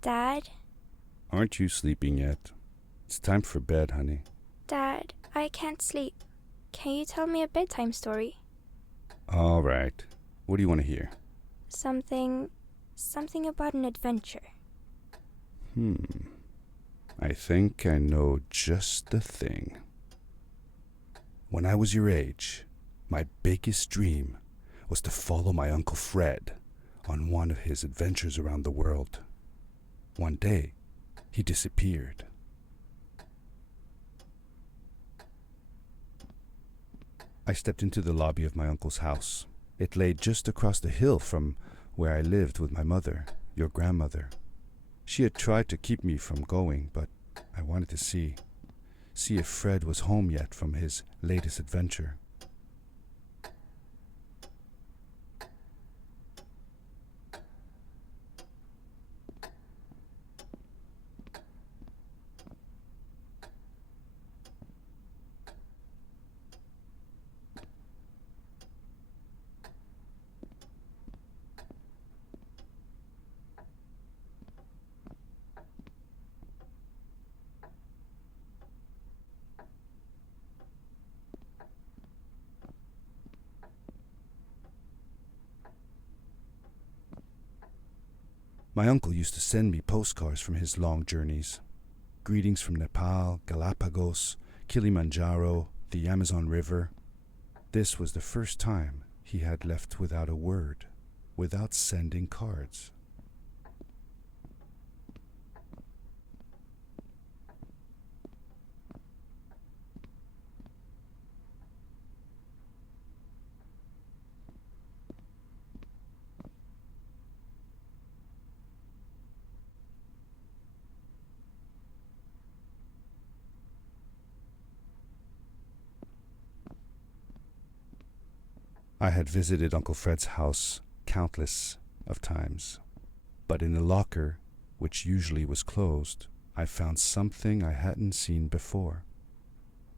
Dad? Aren't you sleeping yet? It's time for bed, honey. Dad, I can't sleep. Can you tell me a bedtime story? All right. What do you want to hear? Something about an adventure. I think I know just the thing. When I was your age, my biggest dream was to follow my Uncle Fred on one of his adventures around the world. One day, he disappeared. I stepped into the lobby of my uncle's house. It lay just across the hill from where I lived with my mother, your grandmother. She had tried to keep me from going, but I wanted to see if Fred was home yet from his latest adventure. My uncle used to send me postcards from his long journeys. Greetings from Nepal, Galapagos, Kilimanjaro, the Amazon River. This was the first time he had left without a word, without sending cards. I had visited Uncle Fred's house countless of times, but in the locker, which usually was closed, I found something I hadn't seen before.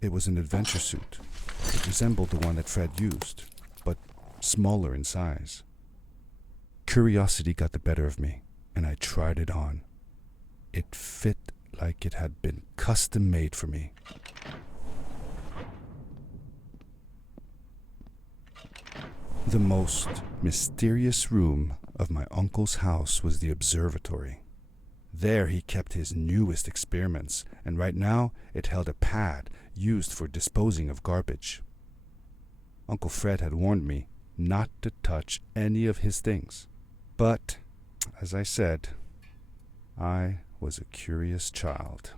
It was an adventure suit. It resembled the one that Fred used, but smaller in size. Curiosity got the better of me, and I tried it on. It fit like it had been custom made for me. The most mysterious room of my uncle's house was the observatory. There he kept his newest experiments, and right now it held a pad used for disposing of garbage. Uncle Fred had warned me not to touch any of his things. But, as I said, I was a curious child.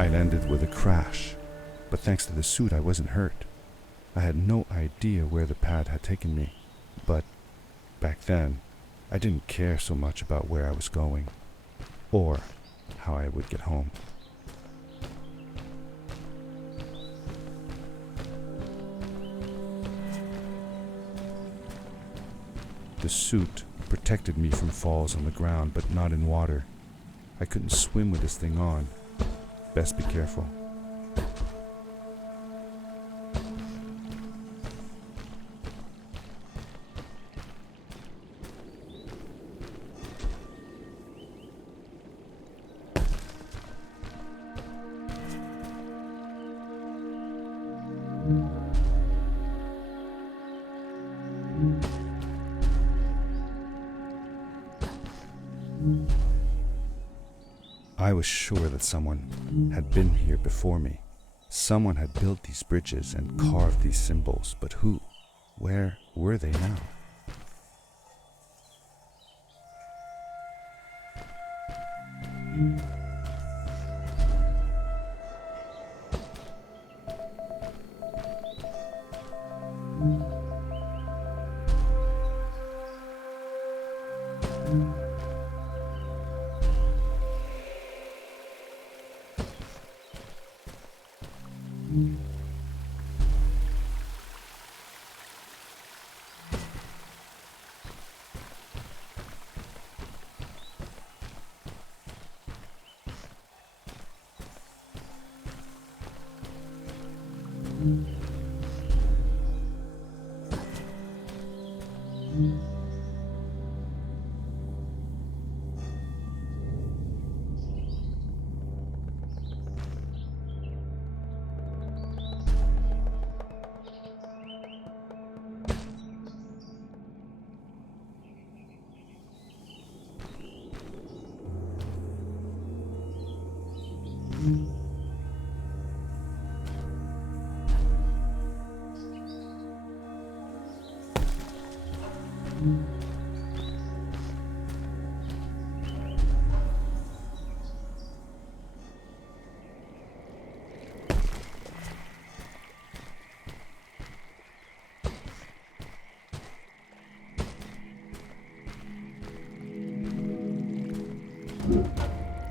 I landed with a crash, but thanks to the suit I wasn't hurt. I had no idea where the pad had taken me, but back then I didn't care so much about where I was going, or how I would get home. The suit protected me from falls on the ground, but not in water. I couldn't swim with this thing on. Best be careful. I was sure that someone had been here before me. Someone had built these bridges and carved these symbols, but who? Where were they now?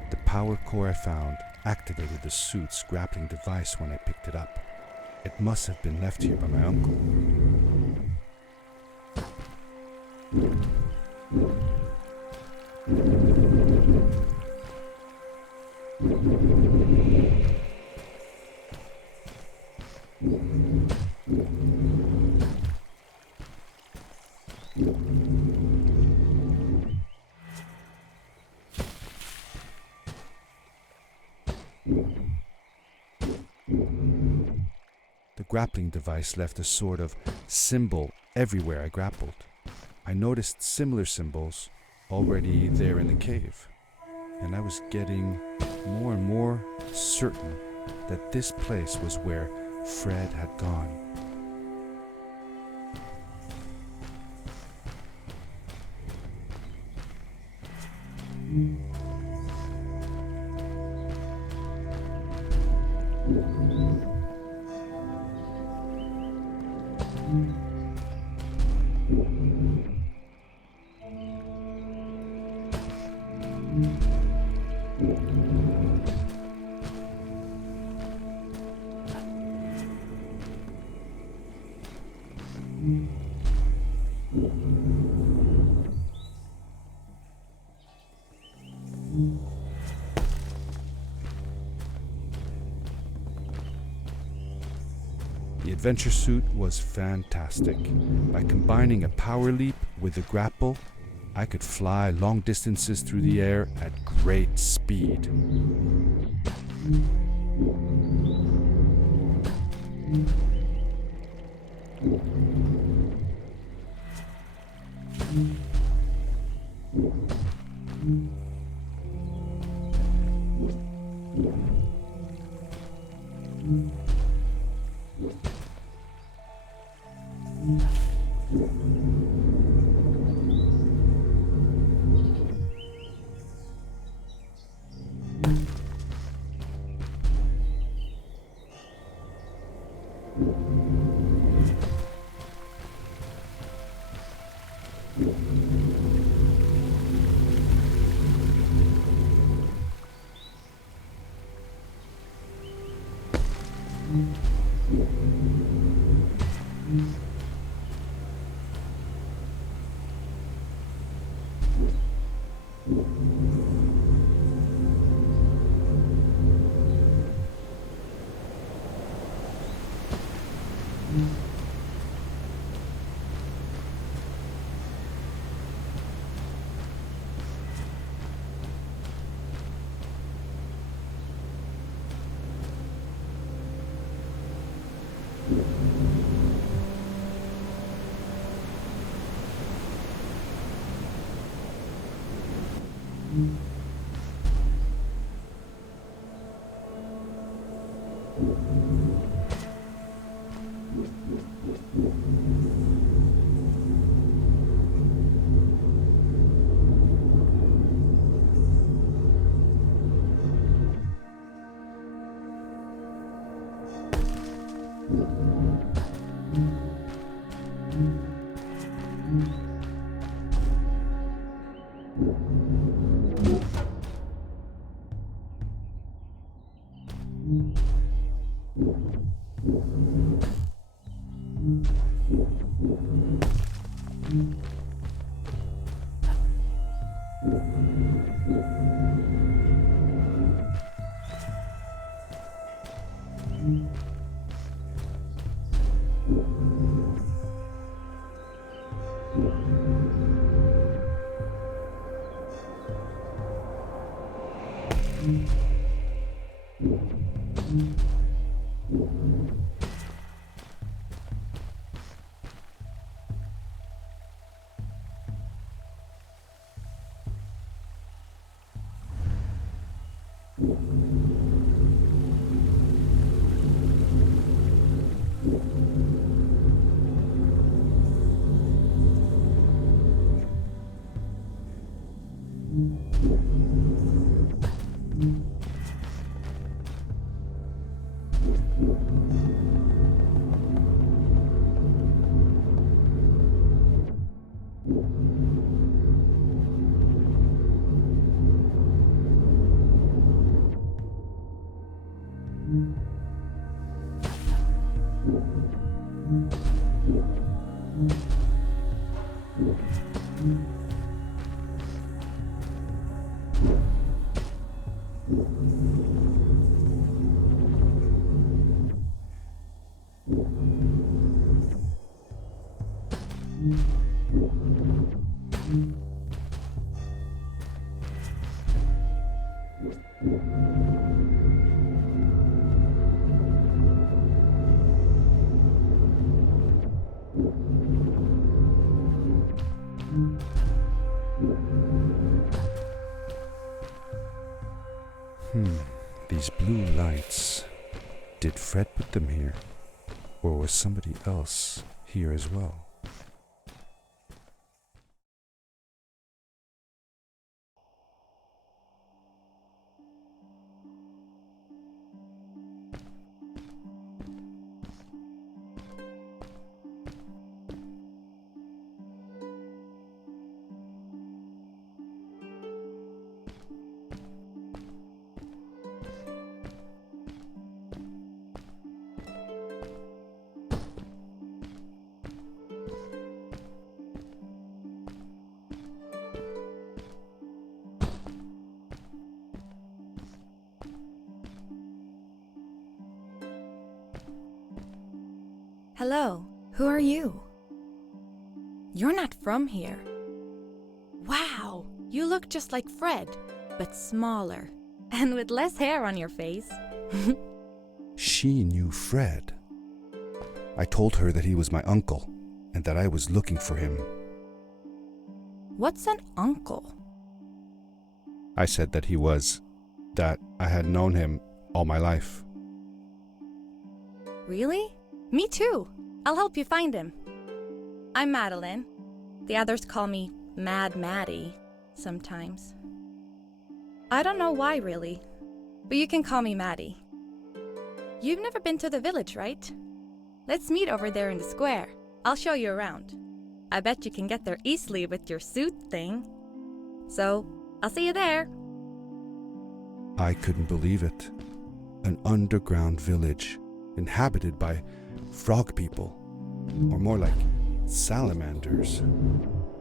The power core I found activated the suit's grappling device when I picked it up. It must have been left here by my uncle. The grappling device left a sort of symbol everywhere I grappled. I noticed similar symbols already there in the cave, and I was getting more and more certain that this place was where Fred had gone. The adventure suit was fantastic. By combining a power leap with a grapple, I could fly long distances through the air at great speed. These blue lights. Did Fred put them here? Or was somebody else here as well? Hello, who are you? You're not from here. Wow, you look just like Fred, but smaller, and with less hair on your face. She knew Fred. I told her that he was my uncle, and that I was looking for him. What's an uncle? I said that that I had known him all my life. Really? Me too. I'll help you find him. I'm Madeline. The others call me Mad Maddie sometimes. I don't know why really, but you can call me Maddie. You've never been to the village, right? Let's meet over there in the square. I'll show you around. I bet you can get there easily with your suit thing. So, I'll see you there. I couldn't believe it. An underground village inhabited by frog people, or more like salamanders.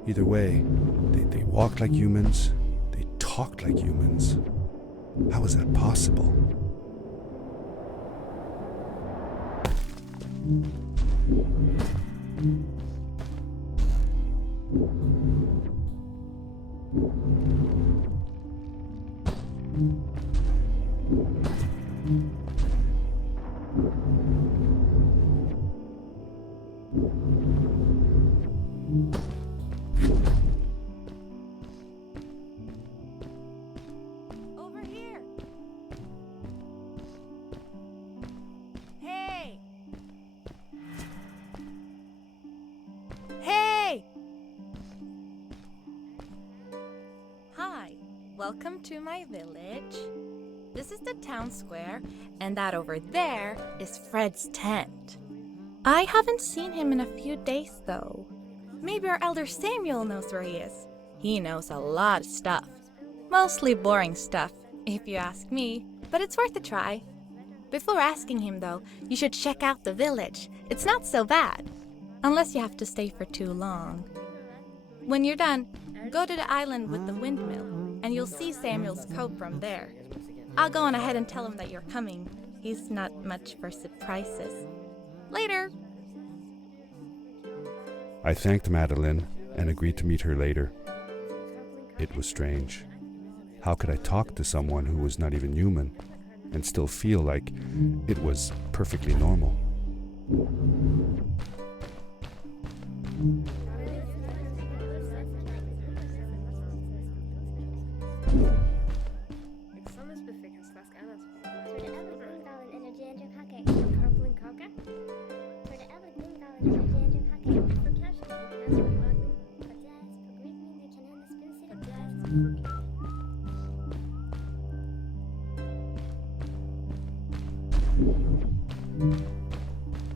Either way, they walked like humans, they talked like humans. How was that possible? Over here. Welcome to my village. This is the town square, and that over there is Fred's tent. I haven't seen him in a few days, though. Maybe our elder Samuel knows where he is. He knows a lot of stuff. Mostly boring stuff, if you ask me, but it's worth a try. Before asking him, though, you should check out the village. It's not so bad, unless you have to stay for too long. When you're done, go to the island with the windmill, and you'll see Samuel's coat from there. I'll go on ahead and tell him that you're coming. He's not much for surprises. Later! I thanked Madeline and agreed to meet her later. It was strange. How could I talk to someone who was not even human and still feel like it was perfectly normal?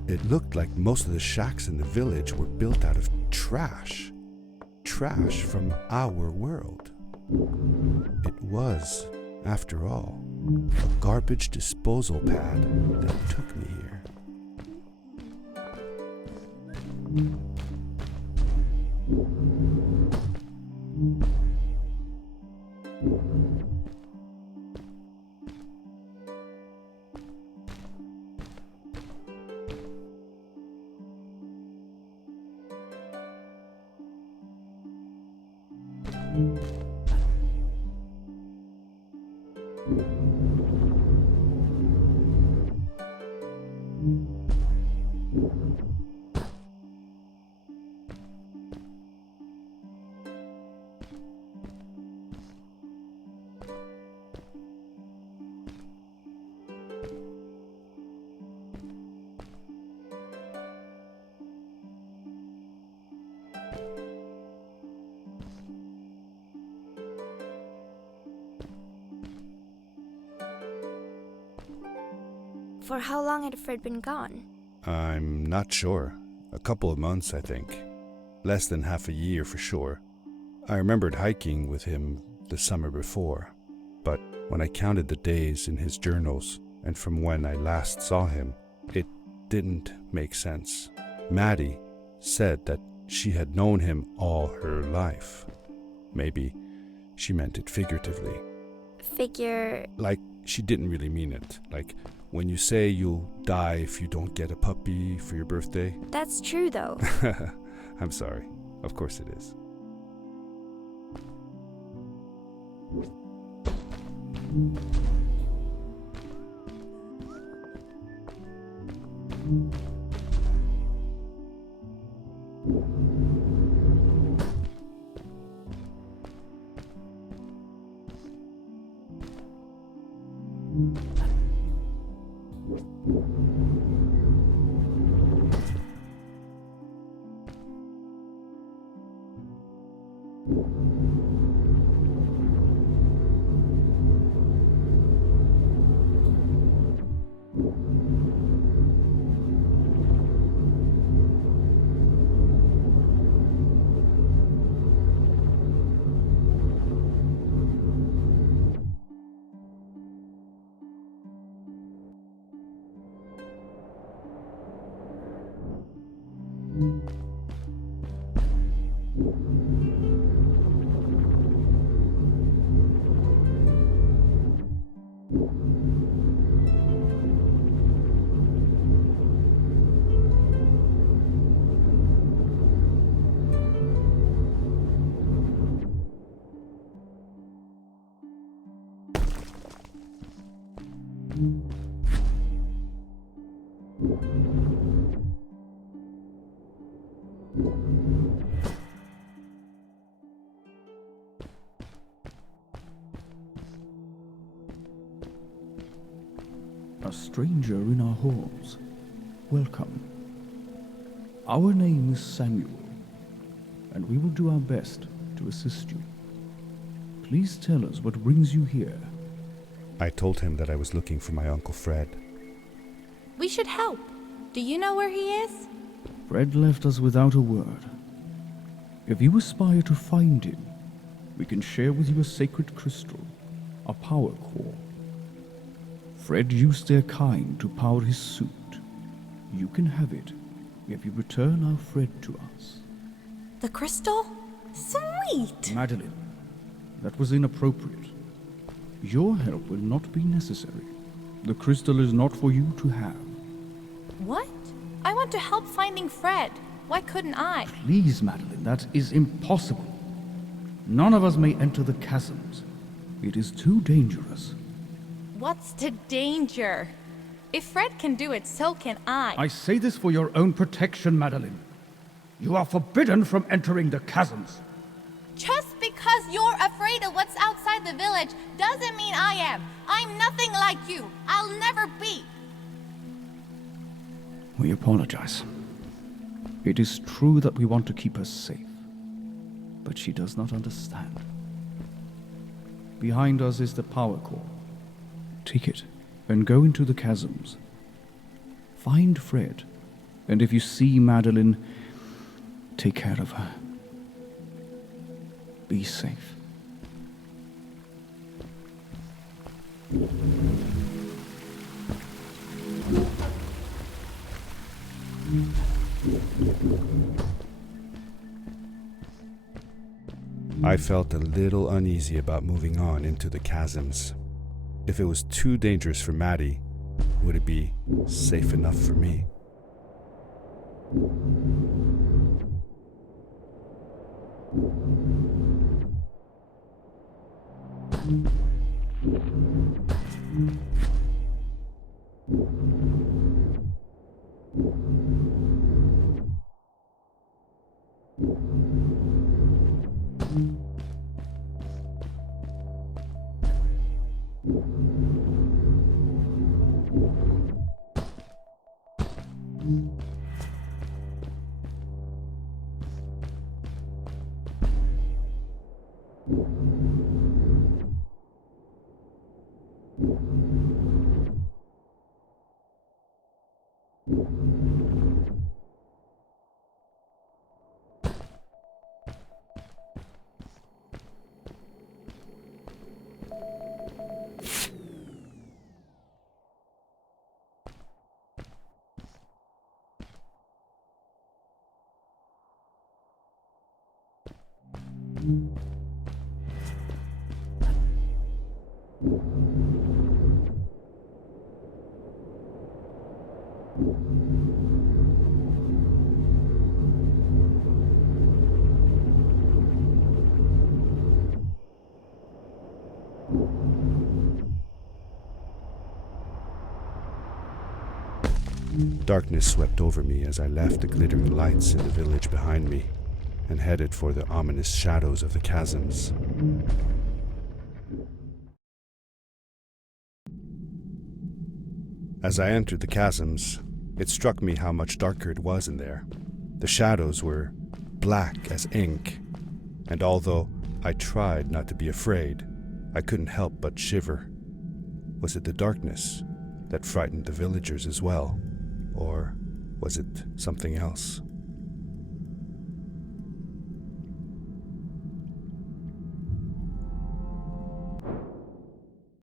It looked like most of the shacks in the village were built out of trash. Trash from our world. It was, after all, a garbage disposal pad that took me here. For how long had Fred been gone? I'm not sure. A couple of months, I think. Less than half a year for sure. I remembered hiking with him the summer before, but when I counted the days in his journals and from when I last saw him, it didn't make sense. Maddie said that she had known him all her life. Maybe she meant it figuratively. Like she didn't really mean it. Like when you say you'll die if you don't get a puppy for your birthday. That's true, though. I'm sorry. Of course it is. A stranger in our halls. Welcome. Our name is Samuel, and we will do our best to assist you. Please tell us what brings you here. I told him that I was looking for my Uncle Fred. We should help. Do you know where he is? Fred left us without a word. If you aspire to find him, we can share with you a sacred crystal, a power core. Fred used their kind to power his suit. You can have it if you return our Fred to us. The crystal? Sweet! Madeline, that was inappropriate. Your help will not be necessary. The crystal is not for you to have. What? I want to help finding Fred. Why couldn't I? Please, Madeline, that is impossible. None of us may enter the chasms. It is too dangerous. What's the danger? If Fred can do it, so can I. I say this for your own protection, Madeline. You are forbidden from entering the chasms. Just because you're afraid of what's outside the village doesn't mean I am. I'm nothing like you. I'll never be. We apologize. It is true that we want to keep her safe, but she does not understand. Behind us is the power core. Take it and go into the chasms. Find Fred, and if you see Madeline, take care of her. Be safe. I felt a little uneasy about moving on into the chasms. If it was too dangerous for Maddie, would it be safe enough for me? Darkness swept over me as I left the glittering lights in the village behind me and headed for the ominous shadows of the chasms. As I entered the chasms, it struck me how much darker it was in there. The shadows were black as ink, and although I tried not to be afraid, I couldn't help but shiver. Was it the darkness that frightened the villagers as well? Or was it something else?